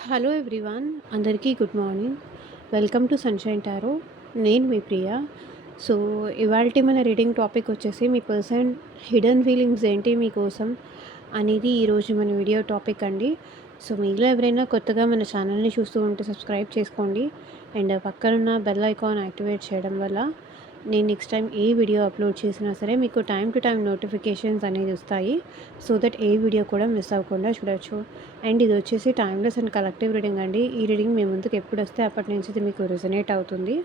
Hello everyone, అందరికీ good morning. Welcome to sunshine tarot. నేను మీ ప్రియ. So, ఇవాల్టి మన రీడింగ్ టాపిక్ వచ్చేసి మీ పర్సన్ హిడెన్ ఫీలింగ్స్ ఏంటి మీకోసం అనేది ఈరోజు మన వీడియో టాపిక్ అండి. సో, మీలో ఎవరైనా కొత్తగా మన ఛానల్ని చూస్తూ ఉంటే సబ్స్క్రైబ్ చేసుకోండి. అండ్ పక్కనున్న బెల్ ఐకాన్ యాక్టివేట్ చేయడం వల్ల నేను నెక్స్ట్ టైం ఏ వీడియో అప్లోడ్ చేసినా సరే మీకు టైం టు టైం నోటిఫికేషన్స్ అనేది వస్తాయి. సో దట్ ఏ వీడియో కూడా మిస్ అవ్వకుండా చూడొచ్చు. అండ్ ఇది వచ్చేసి టైమ్లెస్ అండ్ కలెక్టివ్ రీడింగ్ అండి. ఈ రీడింగ్ మీ ముందుకు ఎప్పుడు వస్తే అప్పటి నుంచి ఇది మీకు రెజొనేట్ అవుతుంది.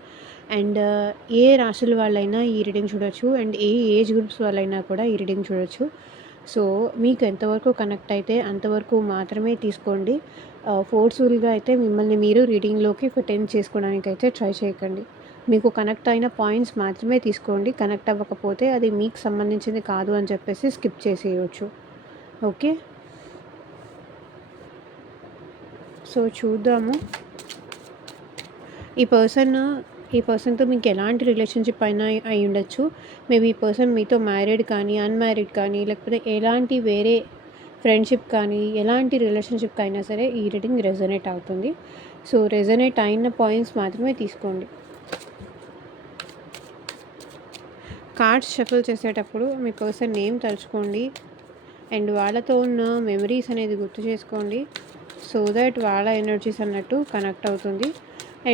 అండ్ ఏ రాశుల వాళ్ళైనా ఈ రీడింగ్ చూడొచ్చు. అండ్ ఏ ఏజ్ గ్రూప్స్ వాళ్ళైనా కూడా ఈ రీడింగ్ చూడొచ్చు. సో మీకు ఎంతవరకు కనెక్ట్ అయితే అంతవరకు మాత్రమే తీసుకోండి. ఫోర్స్ఫుల్గా అయితే మిమ్మల్ని మీరు రీడింగ్లోకి ఫిట్ ఇన్ చేసుకోవడానికి అయితే ట్రై చేయకండి. మీకు కనెక్ట్ అయిన పాయింట్స్ మాత్రమే తీసుకోండి. కనెక్ట్ అవ్వకపోతే అది మీకు సంబంధించింది కాదు అని చెప్పేసి స్కిప్ చేసేయచ్చు. ఓకే, సో చూద్దాము. ఈ పర్సన్తో మీకు ఎలాంటి రిలేషన్షిప్ అయినా అయి ఉండొచ్చు. మేబీ ఈ పర్సన్ మీతో మ్యారీడ్ కానీ అన్మ్యారీడ్ కానీ లేకపోతే ఎలాంటి వేరే ఫ్రెండ్షిప్ కానీ ఎలాంటి రిలేషన్షిప్ అయినా సరే ఈ రీడింగ్ రెజొనేట్ అవుతుంది. సో రెజొనేట్ అయిన పాయింట్స్ మాత్రమే తీసుకోండి. కార్డ్స్ షఫుల్ చేసేటప్పుడు మీ పర్సన్ నేమ్ తలుచుకోండి. అండ్ వాళ్ళతో ఉన్న మెమరీస్ అనేది గుర్తు చేసుకోండి. సో దట్ వాళ్ళ ఎనర్జీస్ అన్నట్టు కనెక్ట్ అవుతుంది.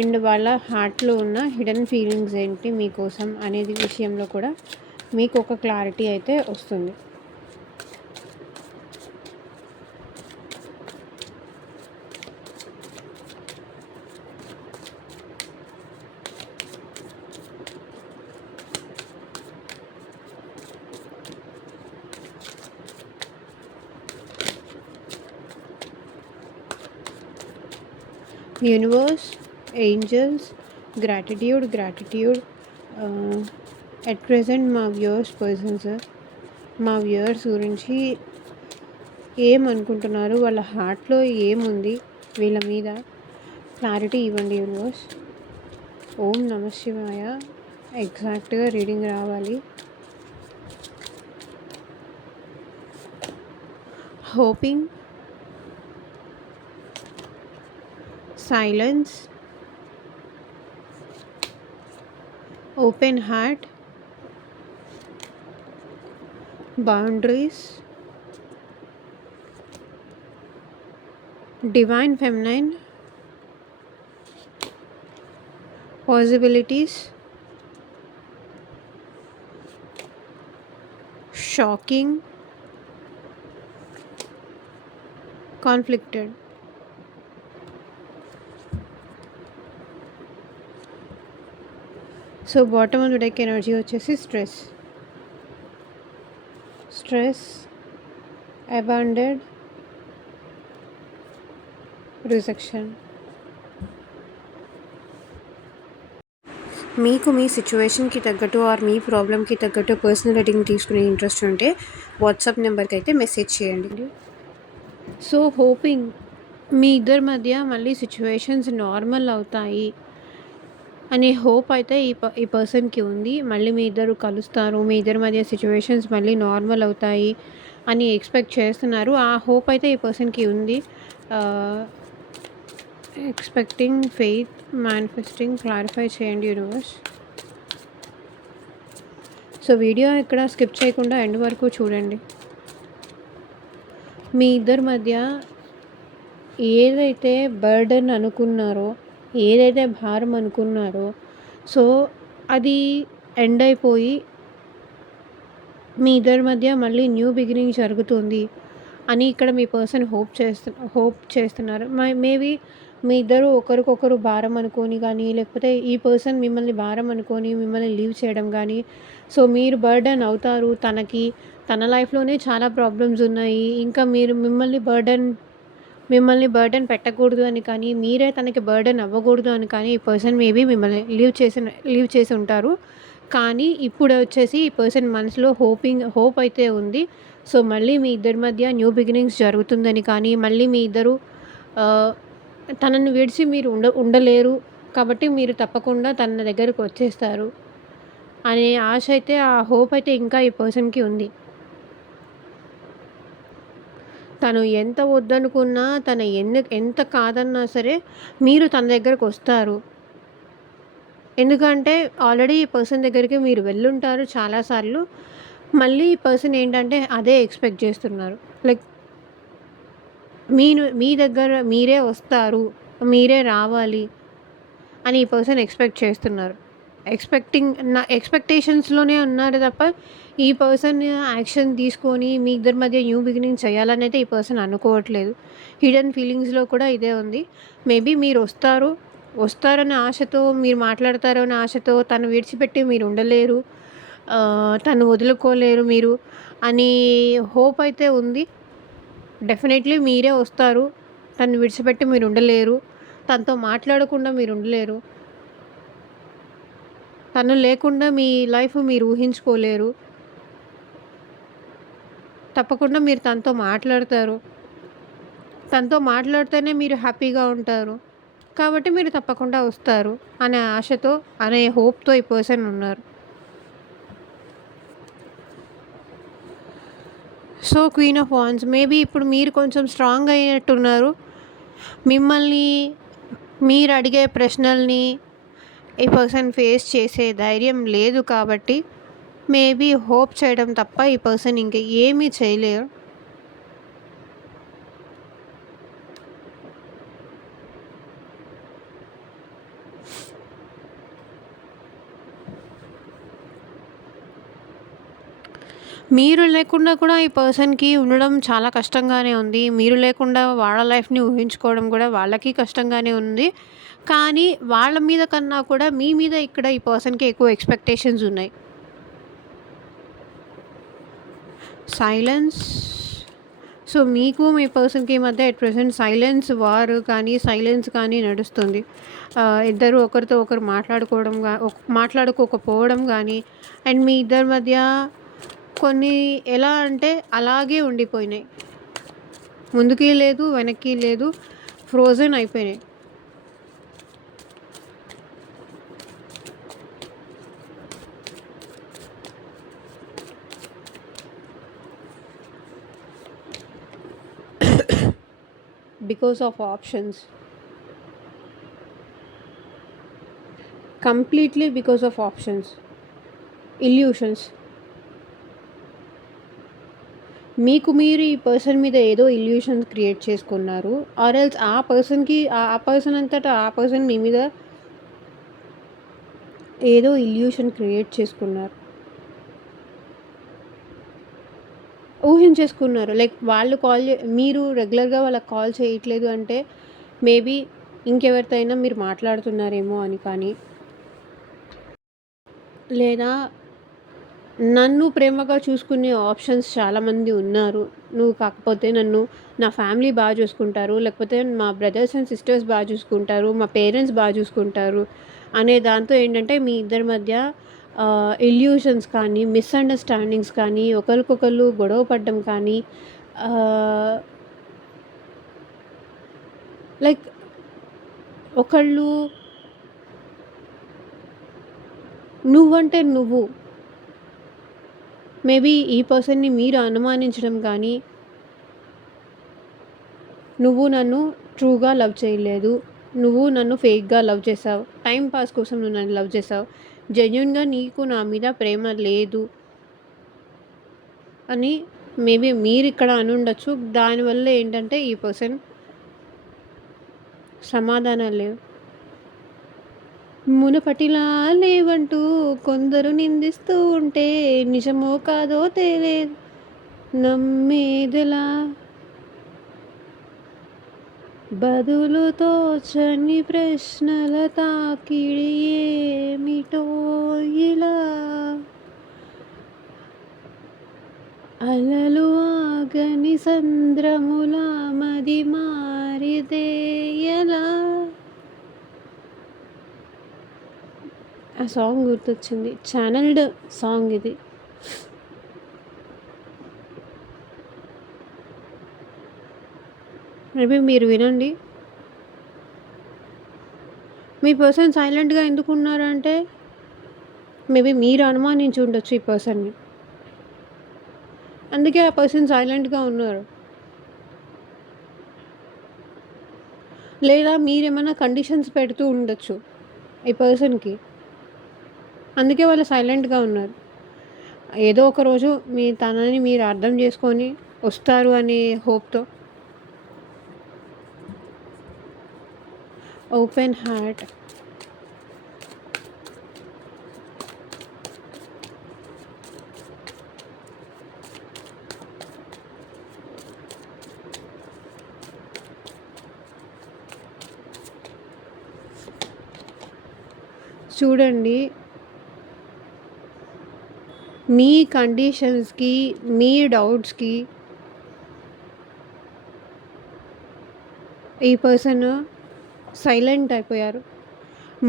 అండ్ వాళ్ళ హార్ట్లో ఉన్న హిడెన్ ఫీలింగ్స్ ఏంటి మీకోసం అనేది విషయంలో కూడా మీకు ఒక క్లారిటీ అయితే వస్తుంది. Universe, angels, gratitude. At present మా వ్యూవర్స్ గురించి ఏమనుకుంటున్నారు, వాళ్ళ హార్ట్లో ఏముంది వీళ్ళ మీద క్లారిటీ ఇవ్వండి యూనివర్స్. ఓం నమ శివాయ. ఎగ్జాక్ట్గా రీడింగ్ రావాలి. Hoping, silence, open heart, boundaries, divine feminine, possibilities, shocking, conflicted. So bottom of the deck energy వచ్చేసి స్ట్రెస్, అబాండెడ్, రిజెక్షన్. మీకు మీ సిచ్యువేషన్కి తగ్గట్టు ఆర్ మీ ప్రాబ్లమ్కి తగ్గట్టు పర్సనల్ రీడింగ్ తీసుకునే ఇంట్రెస్ట్ ఉంటే వాట్సాప్ నెంబర్కి అయితే మెసేజ్ చేయండి. సో హోపింగ్ మీ ఇద్దరి మధ్య మళ్ళీ సిచ్యువేషన్స్ నార్మల్ అవుతాయి అనే హోప్ అయితే ఈ పర్సన్కి ఉంది. మళ్ళీ మీ ఇద్దరు కలుస్తారు, మీ ఇద్దరి మధ్య సిచ్యువేషన్స్ మళ్ళీ నార్మల్ అవుతాయి అని ఎక్స్పెక్ట్ చేస్తున్నారు. ఆ హోప్ అయితే ఈ పర్సన్కి ఉంది. Expecting, faith, manifesting. క్లారిఫై చేయండి యూనివర్స్. సో వీడియో ఇక్కడ స్కిప్ చేయకుండా ఎండ్ వరకు చూడండి. మీ ఇద్దరి మధ్య ఏదైతే బర్డెన్ అనుకున్నారో, ఏదైతే భారం అనుకున్నారో, సో అది ఎండ్ అయిపోయి మీ ఇద్దరి మధ్య మళ్ళీ న్యూ బిగినింగ్ జరుగుతుంది అని ఇక్కడ మీ పర్సన్ హోప్ చేస్తున్నారు. మేబీ మీ ఇద్దరు ఒకరికొకరు భారం అనుకొని కానీ లేకపోతే ఈ పర్సన్ మిమ్మల్ని భారం అనుకొని మిమ్మల్ని లీవ్ చేయడం కానీ, సో మీరు బర్డెన్ అవుతారు తనకి. తన లైఫ్లోనే చాలా ప్రాబ్లమ్స్ ఉన్నాయి, ఇంకా మీరు మిమ్మల్ని బర్డెన్ పెట్టకూడదు అని కానీ, మీరే తనకి బర్డెన్ అవ్వకూడదు అని కానీ ఈ పర్సన్ మేబీ మిమ్మల్ని లీవ్ చేసి ఉంటారు. కానీ ఇప్పుడు వచ్చేసి ఈ పర్సన్ మనసులో హోప్ అయితే ఉంది. సో మళ్ళీ మీ ఇద్దరి మధ్య న్యూ బిగినింగ్స్ జరుగుతుందని కానీ, మళ్ళీ మీ ఇద్దరు తనని విడిచి మీరు ఉండలేరు కాబట్టి మీరు తప్పకుండా తన దగ్గరకు వచ్చేస్తారు అనే ఆశ అయితే, ఆ హోప్ అయితే ఇంకా ఈ పర్సన్కి ఉంది. తను ఎంత వద్దనుకున్నా, తను ఎంత కాదన్నా సరే, మీరు తన దగ్గరకొస్తారు. ఎందుకంటే, ఆల్రెడీ ఈ పర్సన్ దగ్గరికి మీరు వెళ్ళుంటారు చాలా సార్లు. మళ్ళీ ఈ పర్సన్ ఏంటంటే, అదే ఎక్స్‌పెక్ట్ చేస్తున్నారు. లైక్ మీ దగ్గర మీరే వస్తారు, మీరే రావాలి అని ఈ పర్సన్ ఎక్స్‌పెక్ట్ చేస్తున్నారు. ఎక్స్‌పెక్టేషన్స్‌లోనే ఉన్నారు తప్ప, ఈ పర్సన్ యాక్షన్ తీసుకొని మీ ఇద్దరి మధ్య న్యూ బిగినింగ్ చేయాలనైతే ఈ పర్సన్ అనుకోవట్లేదు. హిడెన్ ఫీలింగ్స్‌లో కూడా ఇదే ఉంది. మేబీ వస్తారనే ఆశతో, మీరు మాట్లాడతారు అనే ఆశతో తను విడిచిపెట్టి మీరు ఉండలేరు. తను వదులుకోలేరు మీరు అని హోప్ అయితే ఉంది. డెఫినెట్‌లీ మీరే వస్తారు. తను విడిచిపెట్టి మీరు ఉండలేరు. తనతో మాట్లాడకుండా మీరు ఉండలేరు. తను లేకుండా మీ లైఫ్ మీరు ఊహించుకోలేరు. తప్పకుండా మీరు తనతో మాట్లాడతారు. తనతో మాట్లాడితేనే మీరు హ్యాపీగా ఉంటారు. కాబట్టి మీరు తప్పకుండా వస్తారు అనే ఆశతో, అనే హోప్‌తో ఈ పర్సన్ ఉన్నారు. So, queen of wands maybe ఇప్పుడు మీరు కొంచెం స్ట్రాంగ్ అయినట్టున్నారు. మిమ్మల్ని మీరు అడిగే ప్రశ్నల్ని ఈ పర్సన్ ఫేస్ చేసే ధైర్యం లేదు కాబట్టి, మేబీ హోప్ చేయడం తప్ప ఈ పర్సన్ ఇంక ఏమీ చేయలేరు. మీరు లేకుండా కూడా ఈ పర్సన్‌కి ఉండడం చాలా కష్టంగానే ఉంది. మీరు లేకుండా వాళ్ళ లైఫ్‌ని ఊహించుకోవడం కూడా వాళ్ళకి కష్టంగానే ఉంది. కానీ వాళ్ళ మీద కన్నా కూడా మీ మీద ఇక్కడ ఈ పర్సన్‌కి ఎక్కువ ఎక్స్‌పెక్టేషన్స్ ఉన్నాయి. సైలెన్స్. సో, మీకు మీ పర్సన్‌కి మధ్య ఎట్ ప్రెజెంట్ సైలెన్స్ వార్ కానీ, సైలెన్స్ కానీ నడుస్తుంది. ఇద్దరు ఒకరితో ఒకరు మాట్లాడుకోకపోవడం గానీ, అండ్ మీ ఇద్దరి మధ్య కొన్ని ఎలా అంటే అలాగే ఉండిపోయినాయి. ముందుకి లేదు, వెనక్కి లేదు, ఫ్రోజన్ అయిపోయినాయి. Because of options. Completely because of options. Illusions. మీకు మీరు ఈ పర్సన్ మీద ఏదో ఇల్యూషన్స్ క్రియేట్ చేసుకున్నారు. ఆర్ ఎల్స్ ఆ పర్సన్ అంతటా ఆ పర్సన్ మీ మీద ఏదో ఇల్యూషన్ క్రియేట్ చేసుకున్నారు. ఊహించేసుకున్నారు. లైక్ వాళ్ళు మీరు రెగ్యులర్‌గా వాళ్ళకి కాల్ చేయట్లేదు అంటే, మేబీ ఇంకెవరితో అయినా మీరు మాట్లాడుతున్నారేమో అని కానీ, లేదా నన్ను ప్రేమగా చూసుకునే ఆప్షన్స్ చాలామంది ఉన్నారు. కాకపోతే నా ఫ్యామిలీ బాగా చూసుకుంటారు. లేకపోతే మా బ్రదర్స్ అండ్ సిస్టర్స్ బాగా చూసుకుంటారు. మా పేరెంట్స్ బాగా చూసుకుంటారు. అనే దాంతో ఏంటంటే మీ ఇద్దరి మధ్య ఇల్యూషన్స్ కానీ, మిస్‌అండర్‌స్టాండింగ్స్ కానీ, ఒకరికొకళ్ళు గొడవ పడడం కానీ, లైక్ ఒకళ్ళు నువ్వంటే నువ్వు. మేబీ ఈ పర్సన్‌ని మీరు అనుమానించడం కానీ, నువ్వు నన్ను ట్రూగా లవ్ చేయలేదు. నువ్వు నన్ను ఫేక్‌గా లవ్ చేసావు. టైమ్ పాస్ కోసం నువ్వు నన్ను లవ్ చేసావు. జెన్యూన్‌గా నీకు నా మీద ప్రేమ లేదు అని మేబీ మీరిక్కడ అనుండొచ్చు. దానివల్ల ఏంటంటే ఈ పర్సన్ సమాధానాలు లేవు. మునుపటిలా లేవంటూ కొందరు నిందిస్తూ ఉంటే నిజమో కాదో తెలియదు నమ్మేదెలా. బదులు తోచని ప్రశ్నల తాకిడి ఏమిటో ఇలా. అలలు ఆగని సంద్రముల మది మారిదే ఎలా. ఆ సాంగ్ గుర్తొచ్చింది. ఛానల్డ్ సాంగ్ ఇది. మేబీ మీరు వినండి. మీ పర్సన్ సైలెంట్‌గా ఎందుకున్నారంటే, మేబీ మీరు అనుమానించి ఉండొచ్చు ఈ పర్సన్‌ని. అందుకే ఆ పర్సన్ సైలెంట్‌గా ఉన్నారు. లేదా మీరేమన్నా కండిషన్స్ పెడుతూ ఉండొచ్చు ఈ పర్సన్‌కి. అందుకే వాళ్ళు సైలెంట్‌గా ఉన్నారు. ఏదో ఒక రోజు తనని మీరు అర్థం చేసుకొని వస్తారు అనే హోప్‌తో. Open heart. చూడండి, మీ కండిషన్స్‌కి, మీ డౌట్స్‌కి ఈ పర్సన్ సైలెంట్ అయిపోయారు.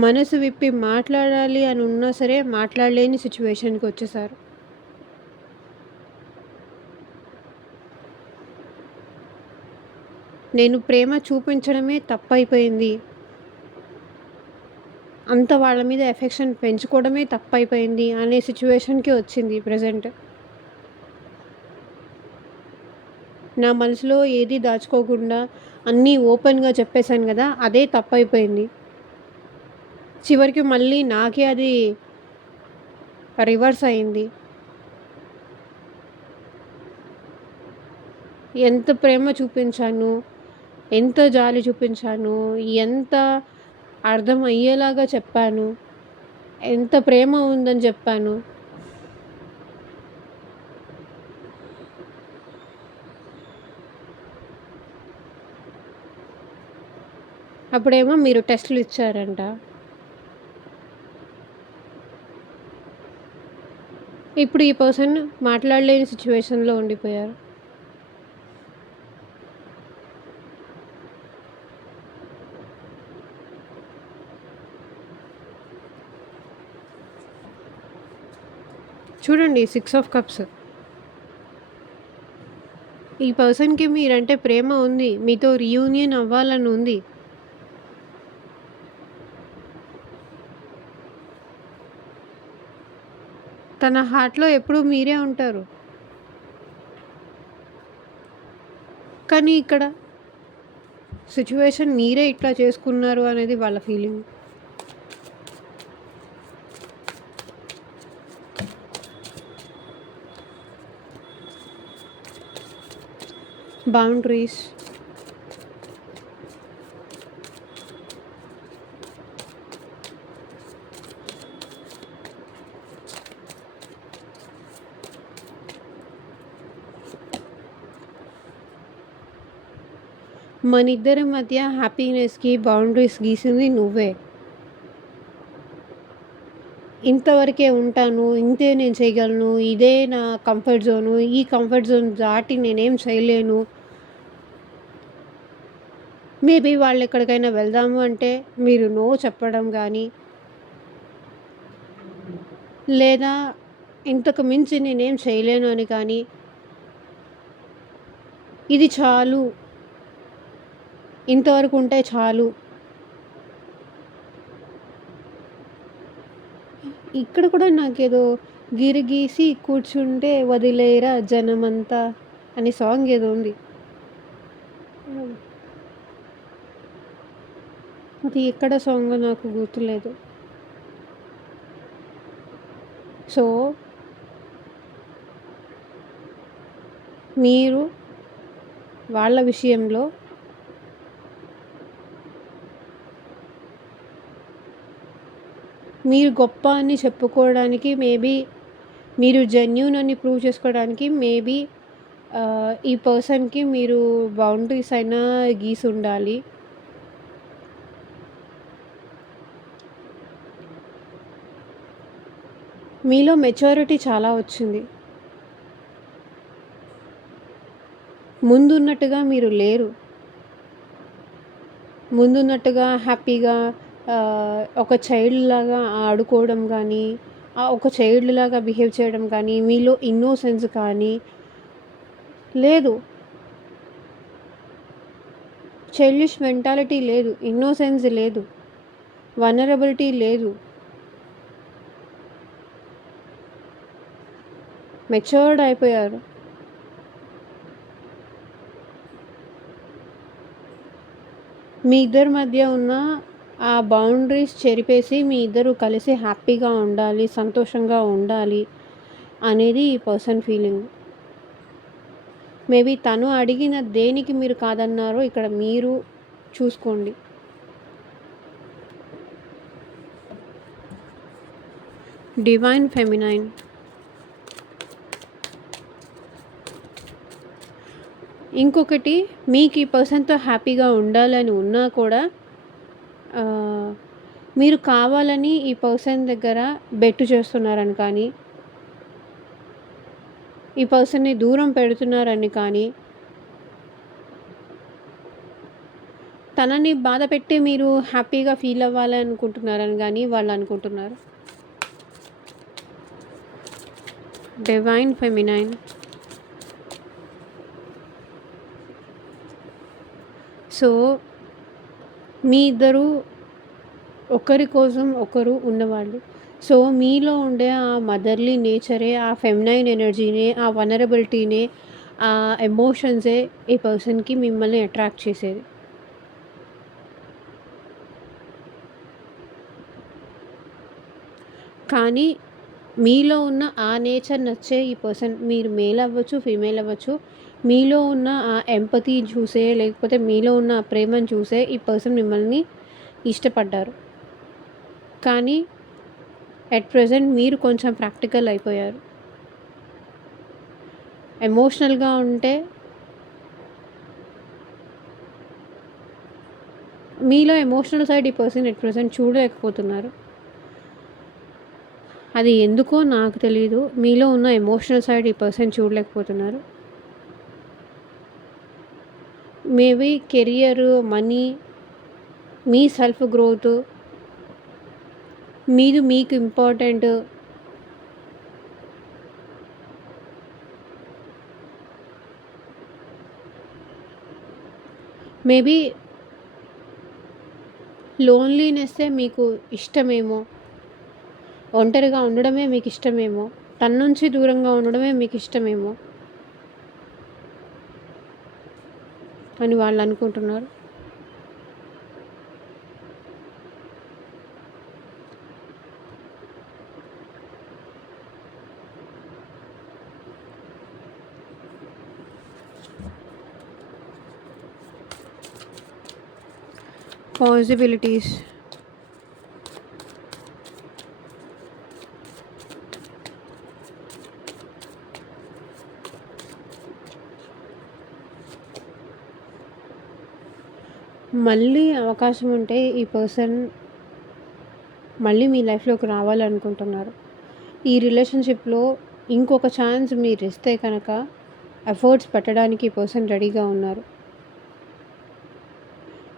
మనసు విప్పి మాట్లాడాలి అని ఉన్నా సరే మాట్లాడలేని సిచ్యువేషన్‌కొచ్చేసారు. నేను ప్రేమ చూపించడమే తప్పైపోయింది. అంత వాళ్ళ మీద ఎఫెక్షన్ పెంచుకోవడమే తప్పైపోయింది అనే సిచ్యువేషన్‌కి వచ్చింది ప్రెజెంట్. నా మనసులో ఏది దాచుకోకుండా అన్నీ ఓపెన్‌గా చెప్పేసాను గదా! అదే తప్పైపోయింది. చివరికి మళ్ళీ నాకే అది రివర్స్ అయింది. ఎంత ప్రేమ చూపించాను, ఎంత జాలి చూపించాను, ఎంత అర్థం అయ్యేలాగా చెప్పాను, ఎంత ప్రేమ ఉందని చెప్పాను. అప్పుడేమో మీరు టెస్ట్‌లు ఇచ్చారంట. ఇప్పుడు ఈ పర్సన్ మాట్లాడలేని సిచ్యువేషన్‌లో ఉండిపోయారు. చూడండి, 6 ఆఫ్ కప్స్. ఈ పర్సన్‌కి మీరంటే ప్రేమ ఉంది. మీతో రీయూనియన్ అవ్వాలని ఉంది. తన హార్ట్‌లో ఎప్పుడూ మీరే ఉంటారు. కానీ ఇక్కడ సిచ్యువేషన్ మీరే ఇట్లా చేసుకున్నారు అనేది వాళ్ళ ఫీలింగ్. బౌండరీస్. మనిద్దరి మధ్య హ్యాపీనెస్‌కి బౌండరీస్ గీసింది నువ్వే. ఇంతవరకే ఉంటాను, ఇంతే నేను చేయగలను, ఇదే నా కంఫర్ట్ జోను, ఈ కంఫర్ట్ జోన్ దాటి నేనేం చేయలేను. మేబీ వాళ్ళెక్కడికైనా వెళ్దాము అంటే మీరు నో చెప్పడం గానీ, లేదా ఇంతకు మించి నేనేం చేయలేను అని కానీ, ఇది చాలు, ఇంతవరకు ఉంటే చాలు. ఇక్కడ కూడా నాకేదో 'గిరిగీసి కూర్చుంటే వదిలేరా జనమంతా' అనే సాంగ్ ఏదో ఉంది. హ్మ్. అది ఎక్కడ సాంగో నాకు గుర్తులేదు. సో, మీరు వాళ్ళ విషయంలో మీరు గొప్ప అని చెప్పుకోవడానికి మేబీ మీరు జెన్యూన్ అని ప్రూవ్ చేసుకోవడానికి మేబీ ఈ పర్సన్‌కి మీరు బౌండరీస్ అయినా గీసుండాలి. మీలో మెచ్యూరిటీ చాలా వచ్చింది. ముందున్నట్టుగా మీరు లేరు. ముందున్నట్టుగా హ్యాపీగా ఒక చైల్డ్‌లాగా ఆడుకోవడం గానీ, ఒక చైల్డ్‌లాగా బిహేవ్ చేయడం కానీ, మీలో ఇన్నోసెన్స్ కానీ లేదు. చైల్డిష్ మెంటాలిటీ లేదు. ఇన్నోసెన్స్ లేదు. వల్నరబిలిటీ లేదు. మెచ్యూర్డ్ అయిపోయారు. మీ ఇద్దరి మధ్య ఉన్న ఆ బౌండరీస్ చెరిపేసి మీ ఇద్దరు కలిసి హ్యాపీగా ఉండాలి, సంతోషంగా ఉండాలి అనేది ఈ పర్సన్ ఫీలింగ్. మేబీ తను అడిగిన దేనికి మీరు కాదన్నారో ఇక్కడ మీరు చూసుకోండి. Divine feminine. ఇంకొకటి, మీకు ఈ పర్సన్తో హ్యాపీగా ఉండాలని ఉన్నా కూడా మీరు కావాలని ఈ పర్సన్ దగ్గర బెట్టు చేస్తున్నారని కానీ, ఈ పర్సన్ని దూరం పెడుతున్నారని కానీ, తనని బాధ పెట్టి మీరు హ్యాపీగా ఫీల్ అవ్వాలి అనుకుంటున్నారని కానీ వాళ్ళు అనుకుంటున్నారు. Divine feminine. సో మీ ఇద్దరు ఒకరి కోసం ఒకరు ఉన్నవాళ్ళు. సో మీలో ఉండే ఆ మదర్లీ నేచరే, ఆ ఫెమినైన్ ఎనర్జీనే, ఆ వనరబిలిటీనే, ఆ ఎమోషన్సే ఈ పర్సన్కి మిమ్మల్ని అట్రాక్ట్ చేసేది. కానీ మీలో ఉన్న ఆ నేచర్ నచ్చే ఈ పర్సన్, మీరు మేల్ అవ్వచ్చు, ఫీమేల్ అవ్వచ్చు, మీలో ఉన్న ఆ ఎంపతి చూసే, లేకపోతే మీలో ఉన్న ఆ ప్రేమను చూసే ఈ పర్సన్ మిమ్మల్ని ఇష్టపడ్డారు. కానీ ఎట్ ప్రెజెంట్ మీరు కొంచెం ప్రాక్టికల్ అయిపోయారు. ఎమోషనల్గా ఉంటే మీలో ఎమోషనల్ సైడ్ ఈ పర్సన్ ఎట్ ప్రెజెంట్ చూడలేకపోతున్నారు. అది ఎందుకో నాకు తెలీదు. మీలో ఉన్న ఎమోషనల్ సైడ్ ఈ పర్సన్ చూడలేకపోతున్నారు. మేబీ కెరియర్, మనీ, మీ సెల్ఫ్ గ్రోత్, మీకు ఇంపార్టెంట్. మేబీ లోన్లీనెస్సే మీకు ఇష్టమేమో, ఒంటరిగా ఉండడమే మీకు ఇష్టమేమో, తన నుంచి దూరంగా ఉండడమే మీకు ఇష్టమేమో అని వాళ్ళు అనుకుంటున్నారు. పాసిబిలిటీస్. మళ్ళీ అవకాశం ఉంటే ఈ పర్సన్ మళ్ళీ మీ లైఫ్లోకి రావాలనుకుంటున్నారు. ఈ రిలేషన్షిప్లో ఇంకొక ఛాన్స్ మీరు ఇస్తే కనుక ఎఫర్ట్స్ పెట్టడానికి ఈ పర్సన్ రెడీగా ఉన్నారు.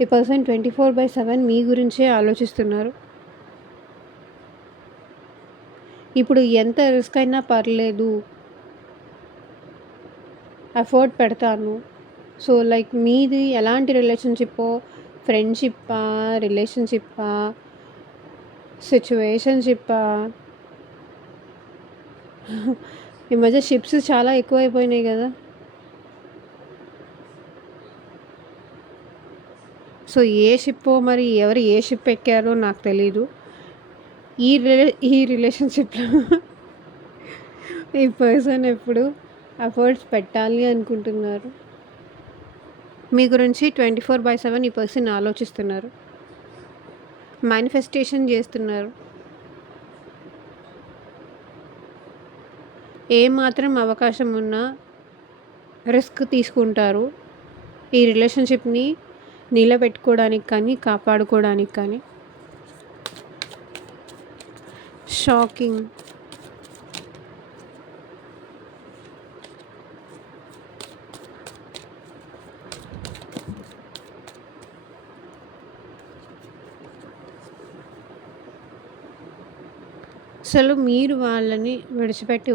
ఈ పర్సన్ 24/7 మీ గురించే ఆలోచిస్తున్నారు. ఇప్పుడు ఎంత రిస్క్ అయినా పర్లేదు, ఎఫర్ట్ పెడతాను. సో లైక్ మీది ఎలాంటి రిలేషన్షిప్పో, ఫ్రెండ్షిప్పా, రిలేషన్షిప్పా, సిచ్యువేషన్షిప్పా, ఈ మధ్య షిప్స్ చాలా ఎక్కువైపోయినాయి కదా. సో ఏ షిప్పో, మరి ఎవరు ఏ షిప్ ఎక్కారో నాకు తెలీదు. ఈ రిలేషన్షిప్లో ఈ పర్సన్ ఎప్పుడు ఎఫర్ట్స్ పెట్టాలి అనుకుంటున్నారు. మీ గురించి 24/7 ఈ పర్సన్ ఆలోచిస్తున్నారు, మేనిఫెస్టేషన్ చేస్తున్నారు. ఏమాత్రం అవకాశం ఉన్నా రిస్క్ తీసుకుంటారు ఈ రిలేషన్షిప్ని నిలబెట్టుకోవడానికి కానీ, కాపాడుకోవడానికి కానీ. షాకింగ్. అసలు మీరు వాళ్ళని విడిచిపెట్టి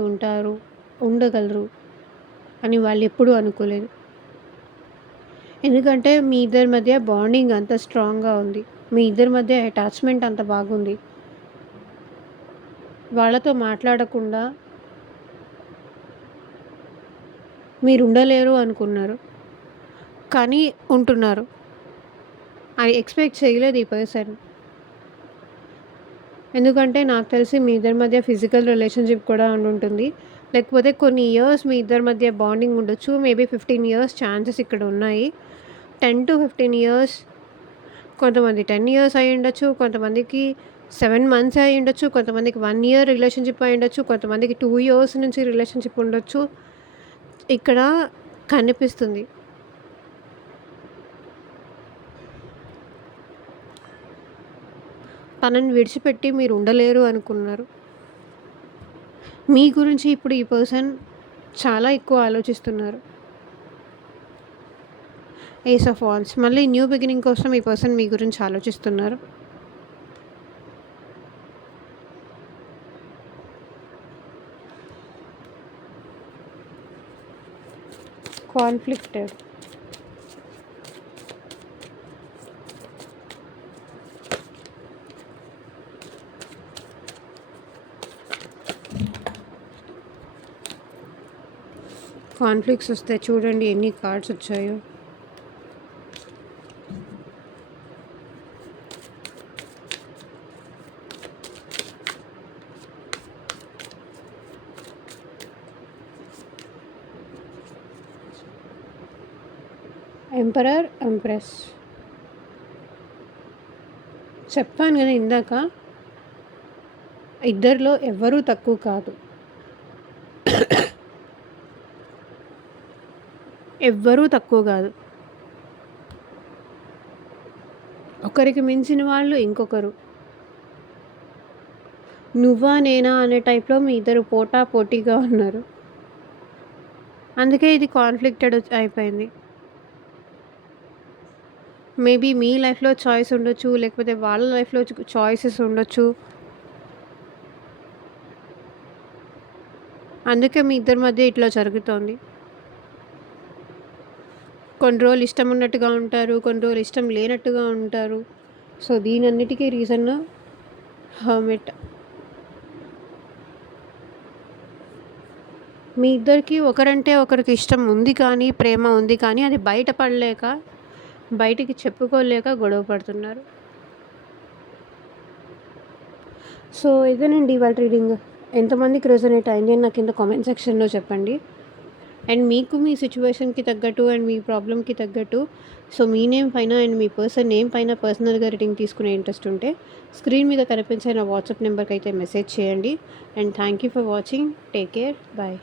ఉండగలరు అని వాళ్ళు ఎప్పుడూ అనుకోలేదు. ఎందుకంటే మీ ఇద్దరి మధ్య బాండింగ్ అంత స్ట్రాంగ్గా ఉంది, మీ ఇద్దరి మధ్య అటాచ్మెంట్ అంత బాగుంది. వాళ్ళతో మాట్లాడకుండా మీరు ఉండలేరు అనుకున్నారు, కానీ ఉంటున్నారు. అది ఎక్స్‌పెక్ట్ చేయలేదు ఈ పర్సన్. ఎందుకంటే నాకు తెలిసి మీ ఇద్దరి మధ్య ఫిజికల్ రిలేషన్‌షిప్ కూడా ఉండుంటుంది. లేకపోతే కొన్ని ఇయర్స్ మీ ఇద్దరి మధ్య బాండింగ్ ఉండొచ్చు. మేబీ 15 ఇయర్స్ ఛాన్సెస్ ఇక్కడ ఉన్నాయి. 10-15 ఇయర్స్, కొంతమంది 10 ఇయర్స్ అయ్యుండొచ్చు. కొంతమందికి 7 మంత్స్ అయ్యుండొచ్చు. కొంతమందికి 1 ఇయర్ రిలేషన్‌షిప్ అయ్యుండొచ్చు. కొంతమందికి 2 ఇయర్స్ నుంచి రిలేషన్‌షిప్ ఉండొచ్చు. ఇక్కడ కనిపిస్తుంది. తనని విడిచిపెట్టి మీరు ఉండలేరు అనుకున్నారు. మీ గురించి ఇప్పుడు ఈ పర్సన్ చాలా ఎక్కువ ఆలోచిస్తున్నారు. ఏస్ ఆఫ్ వాండ్స్, మళ్ళీ న్యూ బిగినింగ్ కోసం ఈ పర్సన్ మీ గురించి ఆలోచిస్తున్నారు. కాన్ఫ్లిక్టెడ్. కాన్ఫ్లిక్ట్స్ వస్తే చూడండి ఎన్ని కార్డ్స్ వచ్చాయో. Emperor, empress. చెప్పాను కదా ఇందాక, ఇద్దరిలో ఎవ్వరూ తక్కువ కాదు. ఎవ్వరూ తక్కువ కాదు. ఒకరికి మించిన వాళ్ళు ఇంకొకరు. నువ్వా నేనా అనే టైప్లో మీ ఇద్దరు పోటాపోటీగా ఉన్నారు. అందుకే ఇది కాన్ఫ్లిక్టెడ్ అయిపోయింది. మేబీ మీ లైఫ్లో చాయిస్ ఉండొచ్చు, లేకపోతే వాళ్ళ లైఫ్లో చాయిసెస్ ఉండొచ్చు. అందుకే మీ ఇద్దరి మధ్య ఇట్లా జరుగుతోంది. కొన్ని రోజులు ఇష్టం ఉన్నట్టుగా ఉంటారు, కొన్ని రోజులు ఇష్టం లేనట్టుగా ఉంటారు. సో దీనన్నిటికీ రీజన్ హర్మిట్. మీ ఇద్దరికి ఒకరంటే ఒకరికి ఇష్టం ఉంది కానీ, ప్రేమ ఉంది కానీ, అది బయటపడలేక, బయటికి చెప్పుకోలేక గొడవ పడుతున్నారు. సో ఇదేనండి ఇవాళ రీడింగ్. ఎంతమందికి రెజొనేట్ అయింది అని నాకు కింద కామెంట్ సెక్షన్లో చెప్పండి. అండ్ మీకు మీ సిచ్యువేషన్కి తగ్గట్టు అండ్ మీ ప్రాబ్లమ్కి తగ్గట్టు, సో మీ నేమ్ పైన అండ్ మీ పర్సన్ నేమ్ పైన పర్సనల్గా రీడింగ్ తీసుకునే ఇంట్రెస్ట్ ఉంటే స్క్రీన్ మీద కనిపించే నా వాట్సాప్ నెంబర్కి అయితే మెసేజ్ చేయండి. And thank you for watching. Take care. Bye.